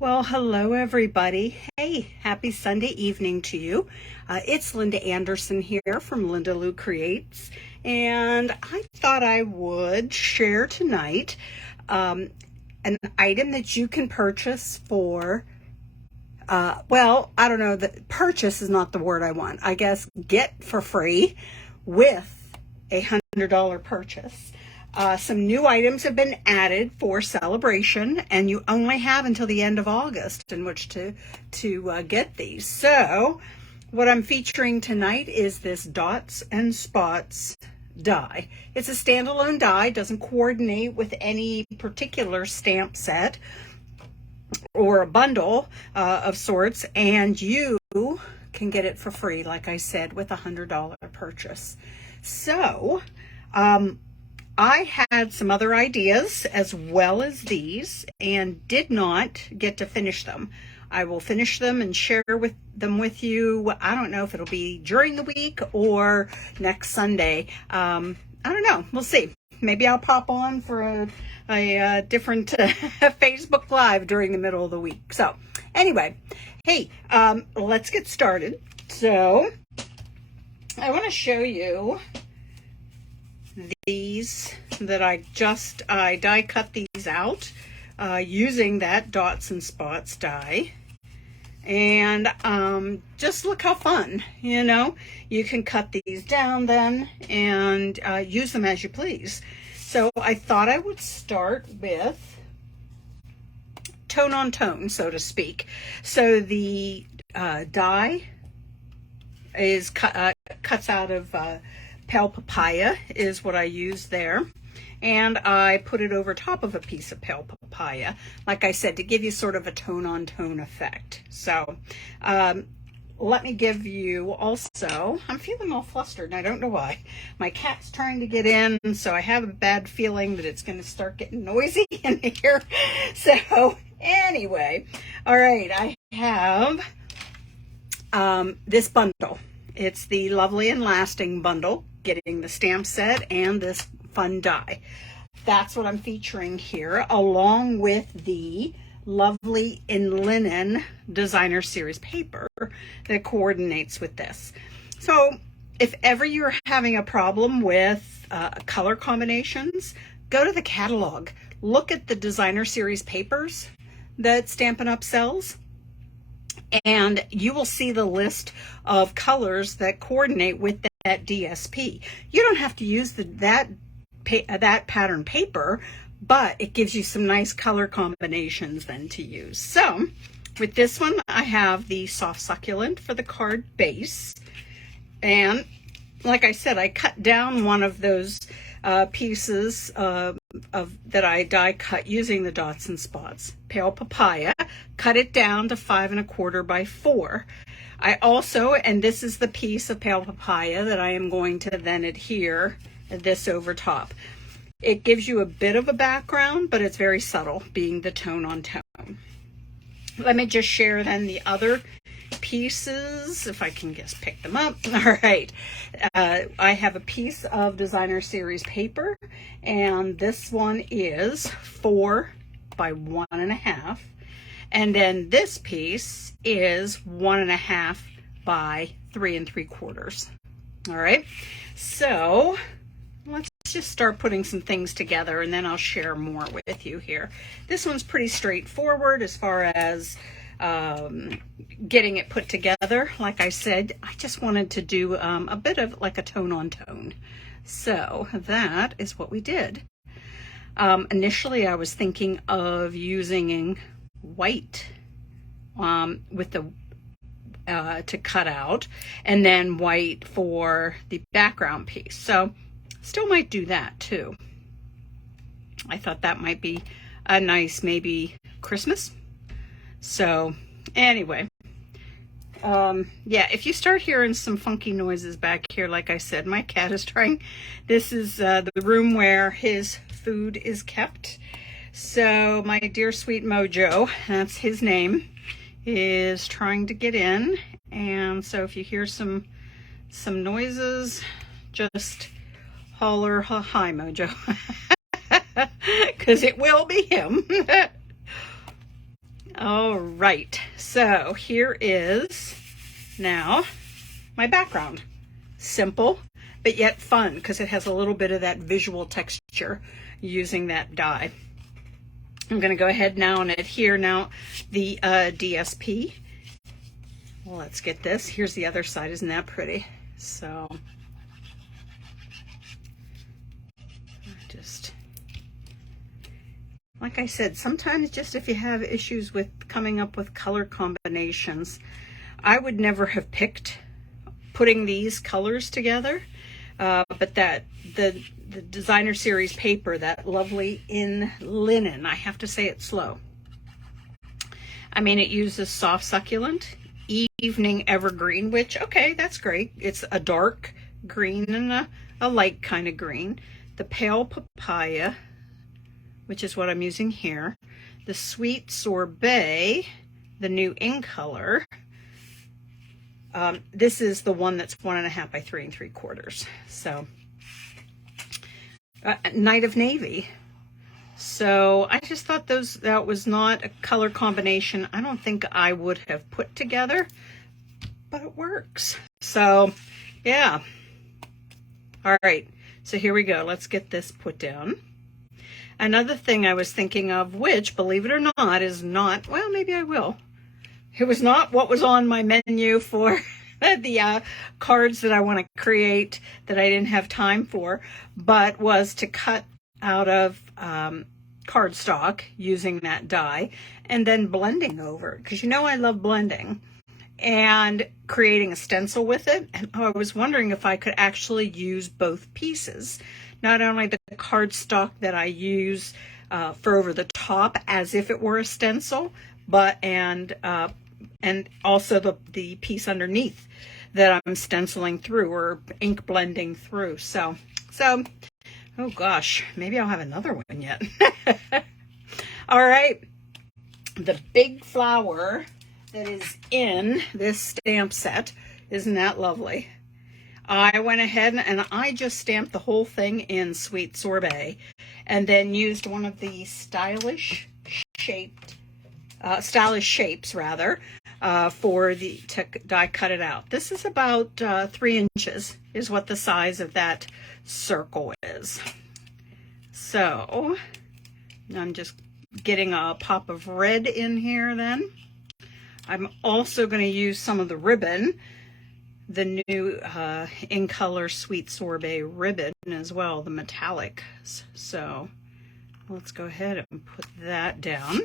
Well, hello everybody. Hey, happy Sunday evening to you. It's Linda Anderson here from Linda Lou Creates, and I thought I would share tonight an item that you can purchase for, well, I don't know, purchase is not the word I want. I guess get for free with a $100 purchase. Some new items have been added for Saleabration, and you only have until the end of August in which to get these. So what I'm featuring tonight is this Dots and Spots die. It's a standalone die, doesn't coordinate with any particular stamp set or a bundle of sorts, and you can get it for free, like I said, with a $100 purchase. So I had some other ideas as well as these and did not get to finish them. I will finish them and share them with you. I don't know if it'll be during the week or next Sunday. I don't know. We'll see. Maybe I'll pop on for a different Facebook Live during the middle of the week. So anyway, hey, let's get started. So I want to show you these that I die cut these out using that Dots and Spots die, and just look how fun, you can cut these down then and use them as you please. So I thought I would start with tone on tone, so to speak. So the die is cuts out of pale papaya is what I use there, and I put it over top of a piece of pale papaya, like I said, to give you sort of a tone on tone effect. So let me give you also, I'm feeling all flustered and I don't know why. My cat's trying to get in, so I have a bad feeling that it's going to start getting noisy in here. So anyway, all right, I have this bundle. It's the Lovely and Lasting bundle, getting the stamp set and this fun die. That's what I'm featuring here, along with the Lovely in Linen Designer Series paper that coordinates with this. So if ever you're having a problem with color combinations, go to the catalog. Look at the Designer Series papers that Stampin' Up! Sells, and you will see the list of colors that coordinate with that DSP. You don't have to use that pattern paper, but it gives you some nice color combinations then to use. So with this one, I have the Soft Succulent for the card base, and like I said, I cut down one of those pieces that I die cut using the Dots and Spots pale papaya, cut it down to 5 1/4 by 4. I also, and this is the piece of pale papaya that I am going to then adhere this over top. It gives you a bit of a background, but it's very subtle, being the tone on tone. Let me just share then the other pieces, if I can just pick them up. All right, I have a piece of Designer Series paper, and this one is 4 by 1 1/2, and then this piece is 1 1/2 by 3 3/4. All right, so let's just start putting some things together, and then I'll share more with you here. This one's pretty straightforward as far as getting it put together. Like I said, I just wanted to do a bit of like a tone on tone. So that is what we did. Initially, I was thinking of using white with the to cut out, and then white for the background piece. So still might do that too. I thought that might be a nice maybe Christmas. So anyway, yeah, if you start hearing some funky noises back here, like I said, my cat is trying. This is the room where his food is kept. So my dear sweet Mojo, that's his name, is trying to get in. And so if you hear some noises, just holler, hi Mojo, because it will be him. All right, so here is now my background. Simple, but yet fun, because it has a little bit of that visual texture using that dye. I'm going to go ahead now and adhere now the DSP. Well, let's get this. Here's the other side. Isn't that pretty? So just, like I said, sometimes just if you have issues with coming up with color combinations, I would never have picked putting these colors together, but that the designer series paper, that lovely in linen, I have to say it's slow. I mean, it uses soft succulent, evening evergreen, which, okay, that's great. It's a dark green and a light kind of green. The pale papaya, which is what I'm using here. The sweet sorbet, the new in color. This is the one that's 1.5 by 3 3/4. So, Night of Navy. So I just thought that was not a color combination I don't think I would have put together, but it works. So, yeah. All right. So here we go. Let's get this put down. Another thing I was thinking of, which, believe it or not, is not, well, maybe I will. It was not what was on my menu for the cards that I want to create that I didn't have time for, but was to cut out of cardstock using that dye and then blending over, because you know I love blending, and creating a stencil with it. And I was wondering if I could actually use both pieces, not only the cardstock that I use for over the top as if it were a stencil, but and also the piece underneath that I'm stenciling through or ink blending through. So oh gosh, maybe I'll have another one yet. All right, the big flower that is in this stamp set, isn't that lovely? I went ahead and I just stamped the whole thing in Sweet Sorbet, and then used one of the stylish shapes rather, to die cut it out. This is about 3 inches is what the size of that circle is. So I'm just getting a pop of red in here then. I'm also going to use some of the ribbon, the new in color Sweet Sorbet ribbon as well, the metallic. So let's go ahead and put that down.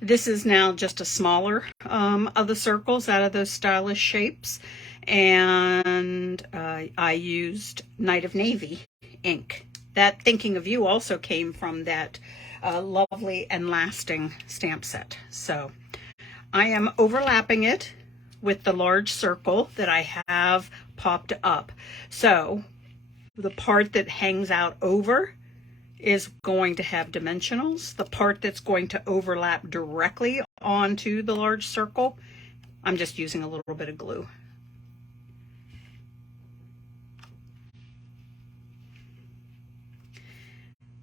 This is now just a smaller of the circles out of those stylish shapes, and I used Night of Navy ink. That Thinking of You also came from that lovely and lasting stamp set. So I am overlapping it with the large circle that I have popped up. So the part that hangs out over is going to have dimensionals. The part that's going to overlap directly onto the large circle, I'm just using a little bit of glue.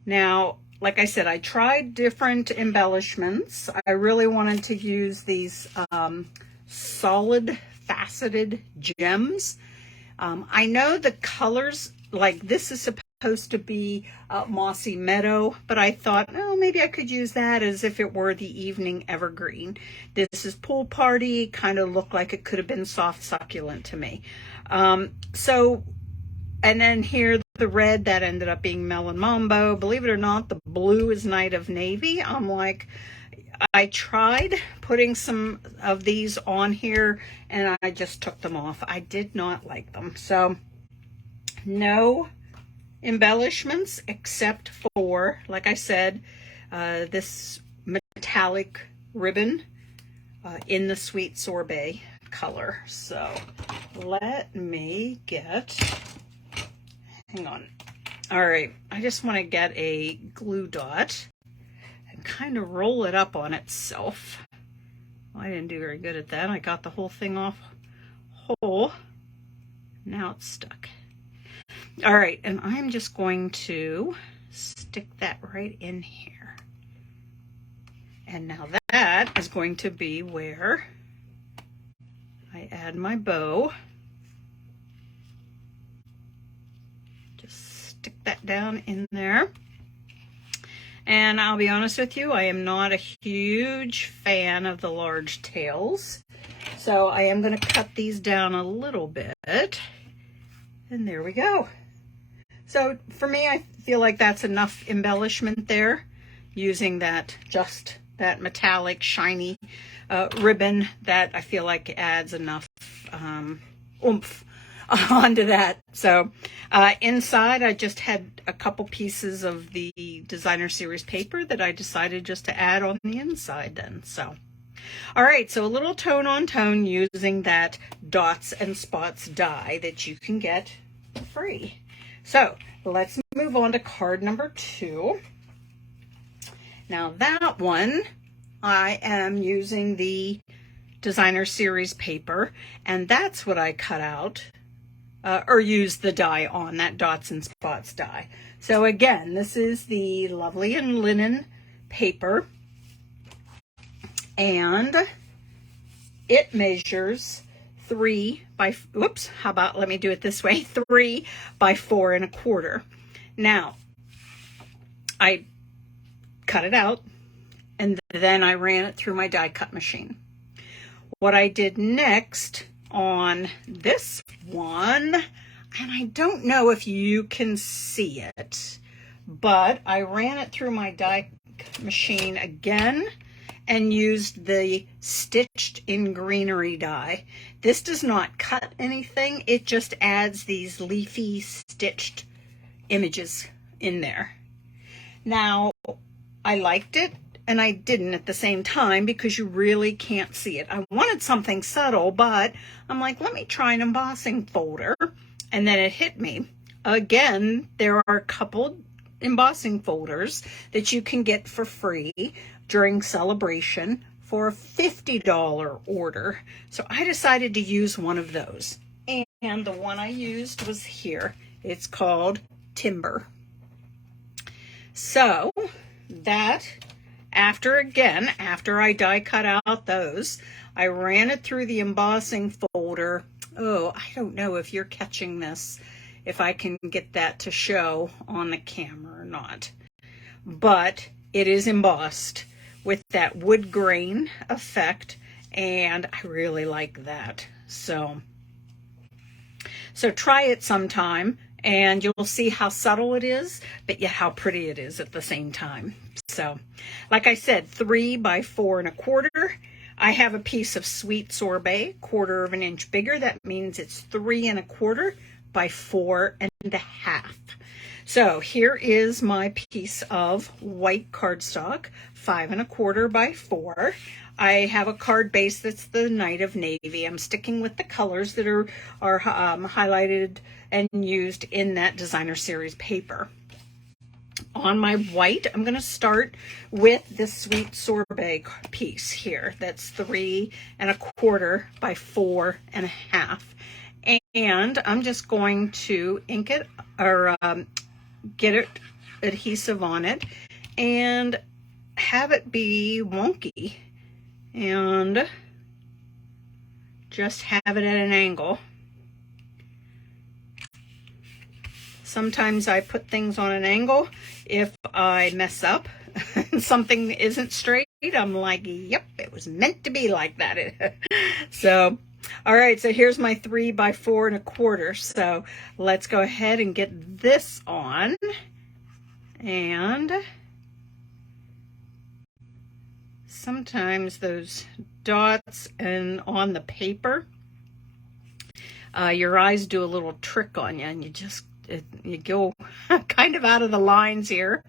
Now, like I said, I tried different embellishments. I really wanted to use these solid faceted gems. I know the colors, like this is supposed to be Mossy Meadow, but I thought, oh, maybe I could use that as if it were the Evening Evergreen. This is Pool Party, kind of looked like it could have been Soft Succulent to me. And then here, the red, that ended up being Melon Mambo. Believe it or not, the blue is Night of Navy. I'm like, I tried putting some of these on here and I just took them off. I did not like them. So no embellishments except for, like I said, this metallic ribbon in the Sweet Sorbet color. So let me get, hang on. All right, I just want to get a glue dot and kind of roll it up on itself. Well, I didn't do very good at that. I got the whole thing off whole. Now it's stuck. All right, and I'm just going to stick that right in here. And now that is going to be where I add my bow. Just stick that down in there. And I'll be honest with you, I am not a huge fan of the large tails. So I am going to cut these down a little bit. And there we go. So for me, I feel like that's enough embellishment there, using that metallic shiny ribbon that I feel like adds enough oomph onto that. So inside I just had a couple pieces of the designer series paper that I decided just to add on the inside then. So all right, so a little tone on tone using that dots and spots die that you can get free. So let's move on to card number 2. Now that one, I am using the designer series paper, and that's what I cut out or used the die on, that dots and spots die. So again, this is the Lovely and Linen paper, and it measures 3 by, whoops, how about, let me do it this way, 3 by 4 1/4. Now, I cut it out, and then I ran it through my die cut machine. What I did next on this one, and I don't know if you can see it, but I ran it through my die machine again and used the Stitched in Greenery die. This does not cut anything, it just adds these leafy stitched images in there. Now, I liked it and I didn't at the same time because you really can't see it. I wanted something subtle, but I'm like, let me try an embossing folder. And then it hit me. Again, there are a couple embossing folders that you can get for free during Saleabration for a $50 order. So I decided to use one of those. And the one I used was here. It's called Timber. So that, after I die cut out those, I ran it through the embossing folder. Oh, I don't know if you're catching this, if I can get that to show on the camera or not. But it is embossed with that wood grain effect, and I really like that. So try it sometime, and you'll see how subtle it is, but yet how pretty it is at the same time. So, like I said, 3 by 4 1/4. I have a piece of sweet sorbet, 1/4 of an inch bigger. That means it's 3 1/4 by 4 1/2. So here is my piece of white cardstock, 5 1/4 by 4. I have a card base that's the Night of Navy. I'm sticking with the colors that are highlighted and used in that designer series paper. On my white, I'm going to start with this sweet sorbet piece here. That's 3 1/4 by 4 1/2. And I'm just going to ink it or get it adhesive on it and have it be wonky and just have it at an angle. Sometimes I put things on an angle if I mess up and something isn't straight. I'm like, yep, it was meant to be like that. So, all right, so here's my 3 by 4 1/4. So let's go ahead and get this on. And sometimes those dots and on the paper, your eyes do a little trick on you, and you go kind of out of the lines here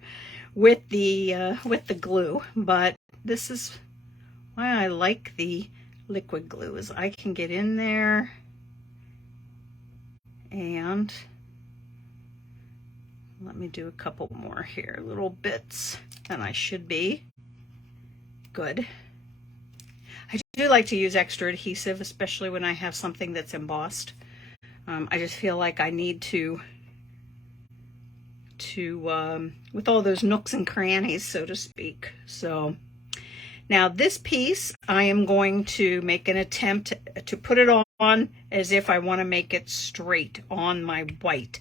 with the glue. But this is why I like the liquid glue, is I can get in there and let me do a couple more here, little bits, and I should be good. I do like to use extra adhesive, especially when I have something that's embossed. I just feel like I need to with all those nooks and crannies, so to speak. So Now this piece, I am going to make an attempt to put it on as if I want to make it straight on my white.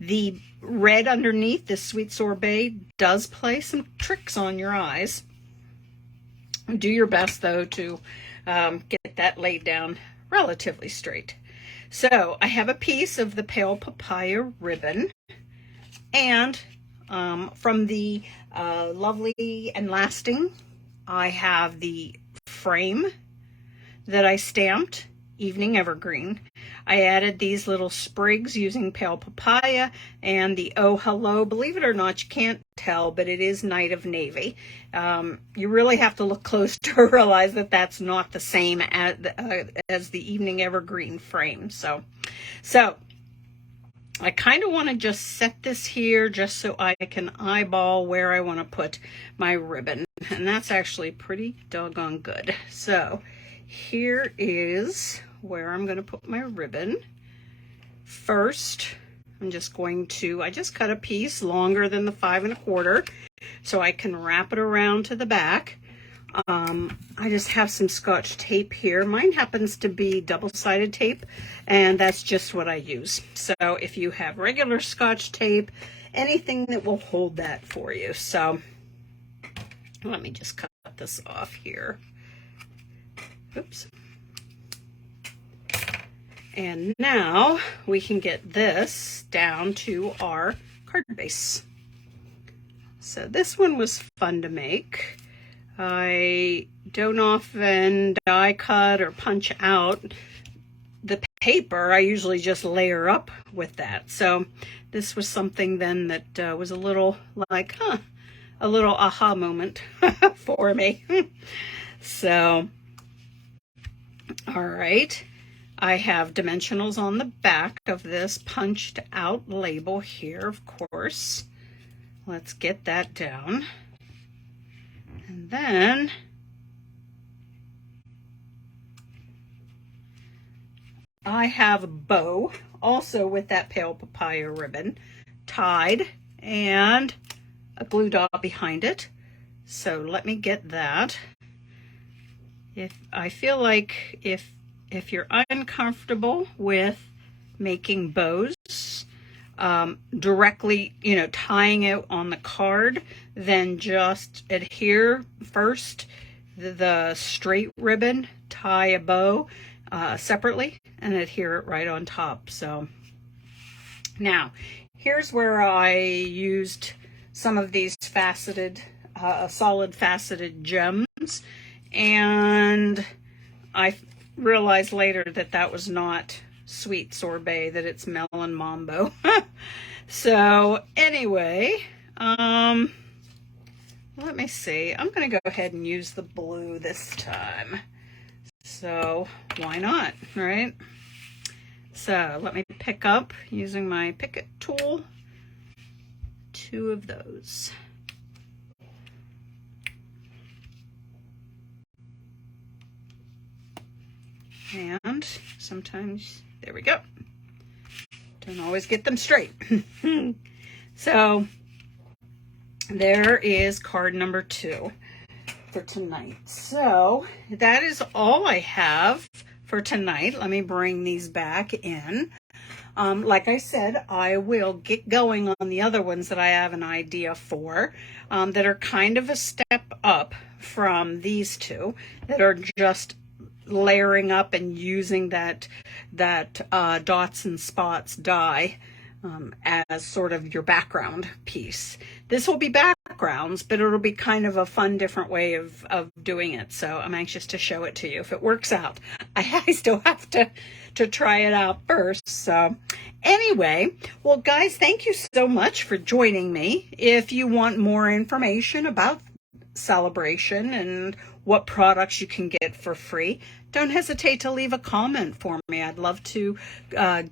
The red underneath, this sweet sorbet, does play some tricks on your eyes. Do your best though to get that laid down relatively straight. So I have a piece of the pale papaya ribbon, and from the Lovely and Lasting, I have the frame that I stamped, Evening Evergreen. I added these little sprigs using pale papaya and the Oh Hello. Believe it or not, you can't tell, but it is Night of Navy. You really have to look close to realize that that's not the same as the Evening Evergreen frame. So I kind of want to just set this here just so I can eyeball where I want to put my ribbon. And that's actually pretty doggone good. So here is where I'm going to put my ribbon. First, I'm just going to, I just cut a piece longer than the 5 1/4 so I can wrap it around to the back. I just have some Scotch tape here. Mine happens to be double-sided tape, and that's just what I use. So if you have regular Scotch tape, anything that will hold that for you. So let me just cut this off here. Oops. And now we can get this down to our card base. So this one was fun to make. I don't often die cut or punch out the paper. I usually just layer up with that. So this was something then that was a little like, a little aha moment for me. So, all right. I have dimensionals on the back of this punched out label here, of course. Let's get that down. And then I have a bow also with that pale papaya ribbon tied and a glue dot behind it. So let me get that. I feel like if you're uncomfortable with making bows directly, tying it on the card, then just adhere first the straight ribbon, tie a bow separately, and adhere it right on top. So now here's where I used some of these faceted, solid faceted gems, and I realized later that that was not sweet sorbet, that it's melon mambo. So anyway, let me see. I'm going to go ahead and use the blue this time. So why not, right? So let me pick up, using my Picket tool, 2 of those. And sometimes, there we go. Don't always get them straight. So there is card number 2 for tonight. So that is all I have for tonight. Let me bring these back in. Like I said, I will get going on the other ones that I have an idea for, that are kind of a step up from these 2, that are just layering up and using that dots and spots die as sort of your background piece. This will be backgrounds, but it'll be kind of a fun, different way of doing it. So I'm anxious to show it to you if it works out. I still have to try it out first. So anyway, well, guys, thank you so much for joining me. If you want more information about Saleabration and what products you can get for free, don't hesitate to leave a comment for me. I'd love to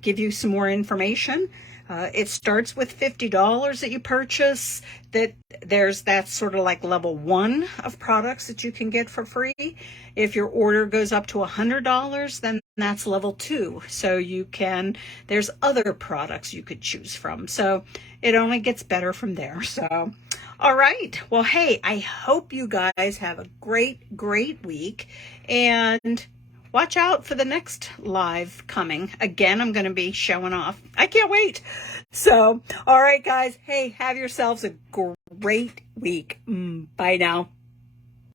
give you some more information. It starts with $50 that you purchase. That's sort of like level 1 of products that you can get for free. If your order goes up to $100, then that's level 2. So there's other products you could choose from. So it only gets better from there. So, all right. Well, hey, I hope you guys have a great, great week, and watch out for the next live coming. Again, I'm going to be showing off. I can't wait. So, all right, guys. Hey, have yourselves a great week. Bye now.